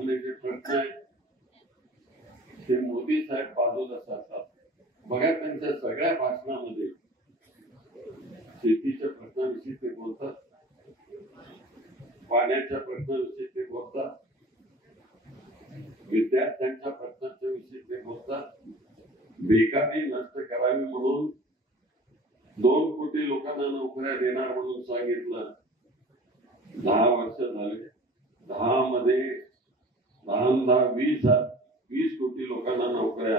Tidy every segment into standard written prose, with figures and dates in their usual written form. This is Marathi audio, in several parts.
आपले जे प्रश्न आहेत ते मोदी साहेब बाजूला सारतात. बघा त्यांच्या सगळ्या भाषणामध्ये शेतीच्या प्रश्नाविषयी ते बोलतात, पाण्याच्या प्रश्नाविषयी ते बोलतात, विद्यार्थ्यांच्या प्रश्नाच्या विषयी ते बोलतात. बेकारी नष्ट करावी म्हणून 2 कोटी लोकांना नोकऱ्या देणार म्हणून सांगितलं. 10 वर्ष झाले. 10 मध्ये 20 कोटी लोकांना नोकऱ्या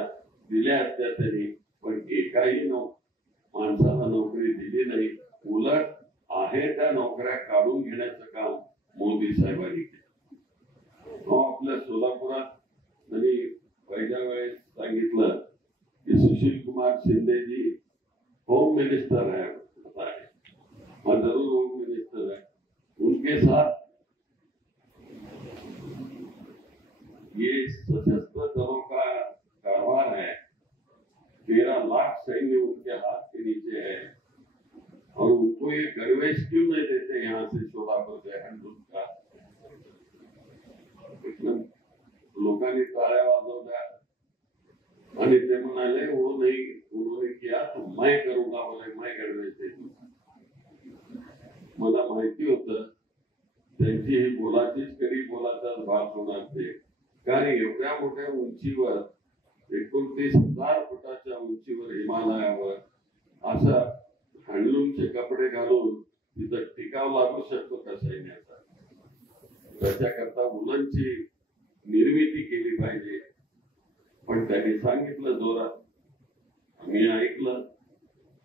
दिल्या असत्या तरी पण एकाही माणसाला नोकरी दिली नाही. उलट आहे त्या नोकऱ्या काढून घेण्याचं काम मोदी साहेबांनी केलं. आपल्या सोलापुरात त्यांनी पहिल्या वेळेस सांगितलं कि सुशील कुमार शिंदे जी होम मिनिस्टर है, जरूर होम मिनिस्टर है, उनके साथ ये सशस्त्र दलों का कारोबार है। 13 लाख सैन्य उनके हाथ के नीचे है और उनको ये गणवेश क्यों नहीं देते यहाँ से सोलापुर से हंडून का। लोकांनी टाळ्या वाजवल्या आणि ते म्हणाले वो नहीं उन्होंने किया तो मैं करूंगा, बोले मैं गणवेश दे दूंगा। मला माहिती होतं त्यांची ही बोलाचीच कडी बोलाचाच भाग होणार ते, कारण एवढ्या मोठ्या उंचीवर 29,000 फुटाच्या उंचीवर हिमालयावर असा हँडलूमचे कपडे घालून तिथं टिकाव लागू शकतो का सैन्याचा? त्याच्याकरता मुलांची निर्मिती केली पाहिजे. पण त्यांनी सांगितलं जोरात, मी ऐकलं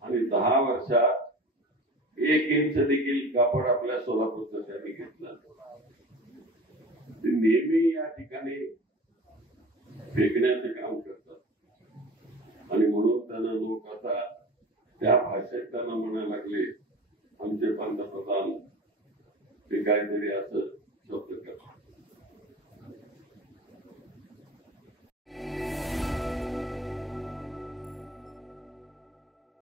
आणि 10 वर्षात 1 इंच देखील कापड आपल्या सोलापूरचं त्यांनी घेतलं. ते नेहमी या ठिकाणी फेकण्याचे काम करतात आणि म्हणून त्यांना लोक आता त्या भाषेत त्यांना म्हणायला लागले आमचे पंतप्रधान ते काहीतरी असं शब्द करतात.